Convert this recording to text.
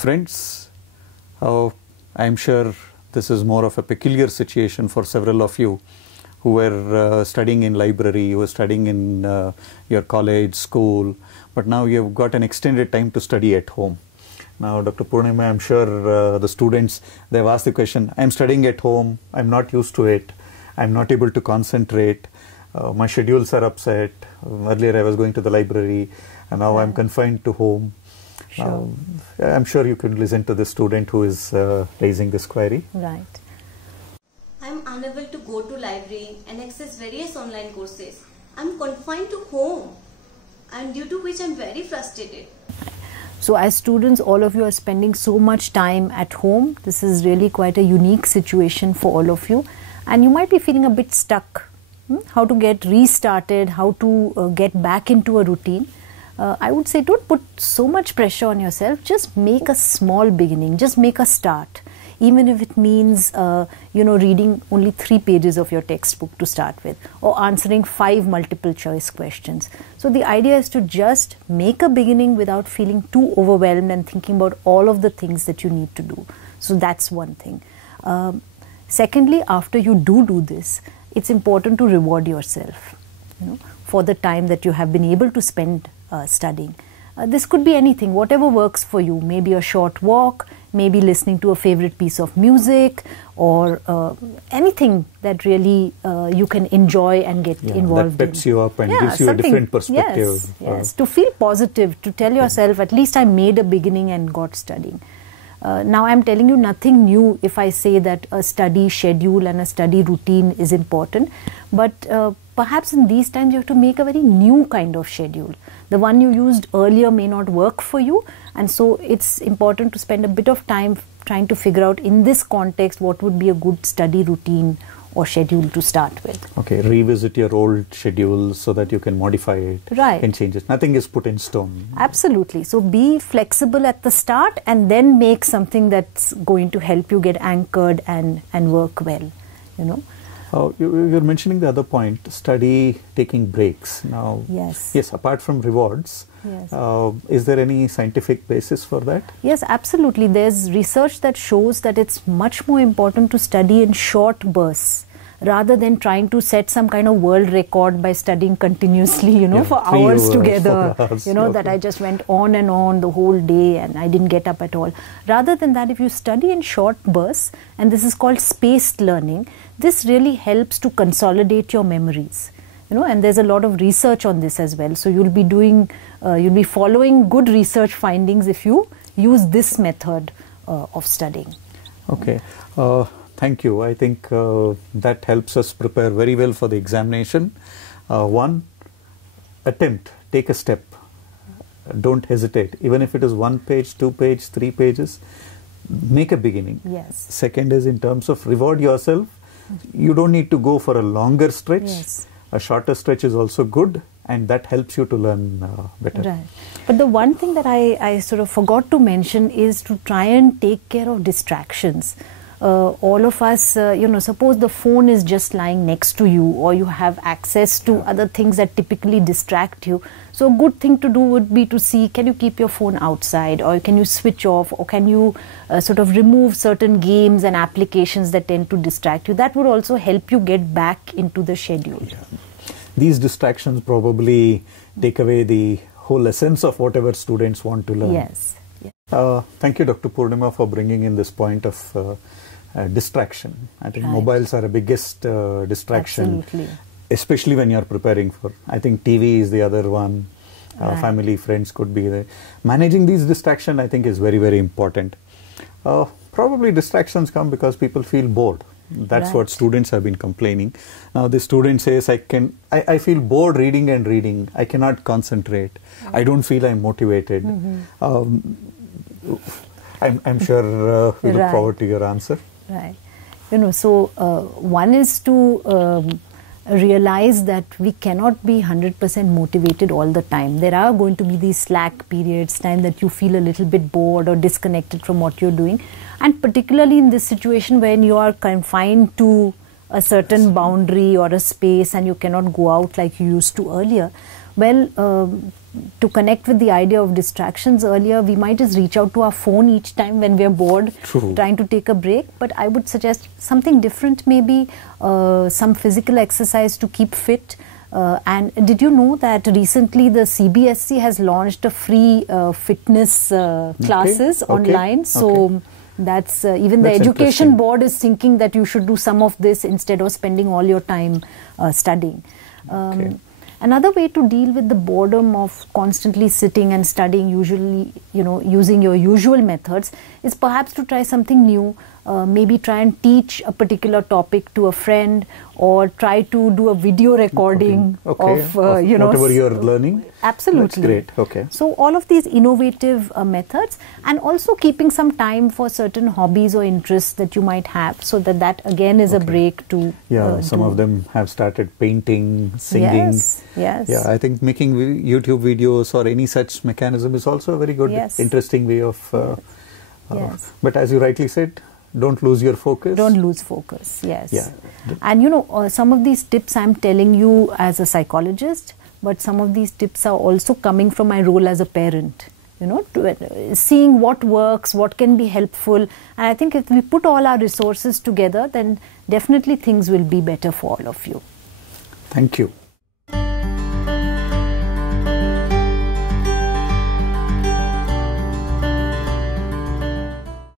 Friends, I'm sure this is more of a peculiar situation for several of you who were studying in library, you were studying in your college, school, but now you've got an extended time to study at home. Now, Dr. Purnima, I'm sure the students, they've asked the question, I'm studying at home, I'm not used to it, I'm not able to concentrate, my schedules are upset, earlier I was going to the library, and now I'm confined to home. Sure. I'm sure you could listen to the student who is raising this query. Right. I'm unable to go to library and access various online courses. I'm confined to home, and due to which I'm very frustrated. So as students, all of you are spending so much time at home. This is really quite a unique situation for all of you. And you might be feeling a bit stuck. How to get restarted, how to get back into a routine. I would say don't put so much pressure on yourself. Just make a small beginning. Just make a start. Even if it means, reading only 3 pages of your textbook to start with, or answering 5 multiple choice questions. So the idea is to just make a beginning without feeling too overwhelmed and thinking about all of the things that you need to do. So that's one thing. Secondly, after you do this, it's important to reward yourself, for the time that you have been able to spend studying. This could be anything, whatever works for you. Maybe a short walk, maybe listening to a favorite piece of music, or anything that really you can enjoy and get involved in. That peps you up and gives you a different perspective. Yes, to feel positive, to tell yourself, at least I made a beginning and got studying. Now I'm telling you nothing new if I say that a study schedule and a study routine is important, but perhaps in these times you have to make a very new kind of schedule. The one you used earlier may not work for you, and so it's important to spend a bit of time trying to figure out in this context what would be a good study routine or schedule to start with. Okay, revisit your old schedule so that you can modify it and change it. Nothing is put in stone. Absolutely. So be flexible at the start and then make something that's going to help you get anchored and work well, You're mentioning the other point, study taking breaks. Now, yes, apart from rewards, is there any scientific basis for that? Yes, absolutely. There's research that shows that it's much more important to study in short bursts rather than trying to set some kind of world record by studying continuously, for hours together, that I just went on and on the whole day and I didn't get up at all. Rather than that, if you study in short bursts, and this is called spaced learning, this really helps to consolidate your memories. And there's a lot of research on this as well. So you'll be following good research findings if you use this method of studying. Okay. Thank you. I think that helps us prepare very well for the examination. One, attempt, take a step. Don't hesitate. Even if it is 1 page, 2 pages, 3 pages, make a beginning. Yes. Second is in terms of reward yourself. You don't need to go for a longer stretch. Yes. A shorter stretch is also good, and that helps you to learn better. Right. But the one thing that I sort of forgot to mention is to try and take care of distractions. All of us, suppose the phone is just lying next to you, or you have access to other things that typically distract you. So a good thing to do would be to see, can you keep your phone outside, or can you switch off, or can you sort of remove certain games and applications that tend to distract you. That would also help you get back into the schedule. Yeah. These distractions probably take away the whole essence of whatever students want to learn. Yes. Thank you, Dr. Purnima, for bringing in this point of distraction. I think mobiles are the biggest distraction, especially when you're preparing for. I think TV is the other one. Family, friends could be there. Managing these distractions, I think, is very, very important. Probably distractions come because people feel bored. That's what students have been complaining. Now the student says, I feel bored reading and reading. I cannot concentrate. I don't feel I'm motivated. I'm sure we look forward to your answer. Right. One is to realize that we cannot be 100% motivated all the time. There are going to be these slack periods, time that you feel a little bit bored or disconnected from what you're doing. And particularly in this situation when you are confined to a certain boundary or a space and you cannot go out like you used to earlier, well, to connect with the idea of distractions earlier, we might just reach out to our phone each time when we are bored, trying to take a break. But I would suggest something different, maybe some physical exercise to keep fit. And did you know that recently the CBSE has launched a free fitness classes online? So that's even the Education Board is thinking that you should do some of this instead of spending all your time studying. Another way to deal with the boredom of constantly sitting and studying, usually, using your usual methods, is perhaps to try something new. Maybe try and teach a particular topic to a friend, or try to do a video recording of whatever you're learning. Absolutely. That's great. Okay. So all of these innovative methods, and also keeping some time for certain hobbies or interests that you might have, so that again is a break to some of them have started painting, singing. Yes. Yeah, I think making YouTube videos or any such mechanism is also a very good, interesting way of. But as you rightly said, don't lose your focus. Don't lose focus, yes. Yeah. And some of these tips I'm telling you as a psychologist, but some of these tips are also coming from my role as a parent. Seeing what works, what can be helpful. And I think if we put all our resources together, then definitely things will be better for all of you. Thank you.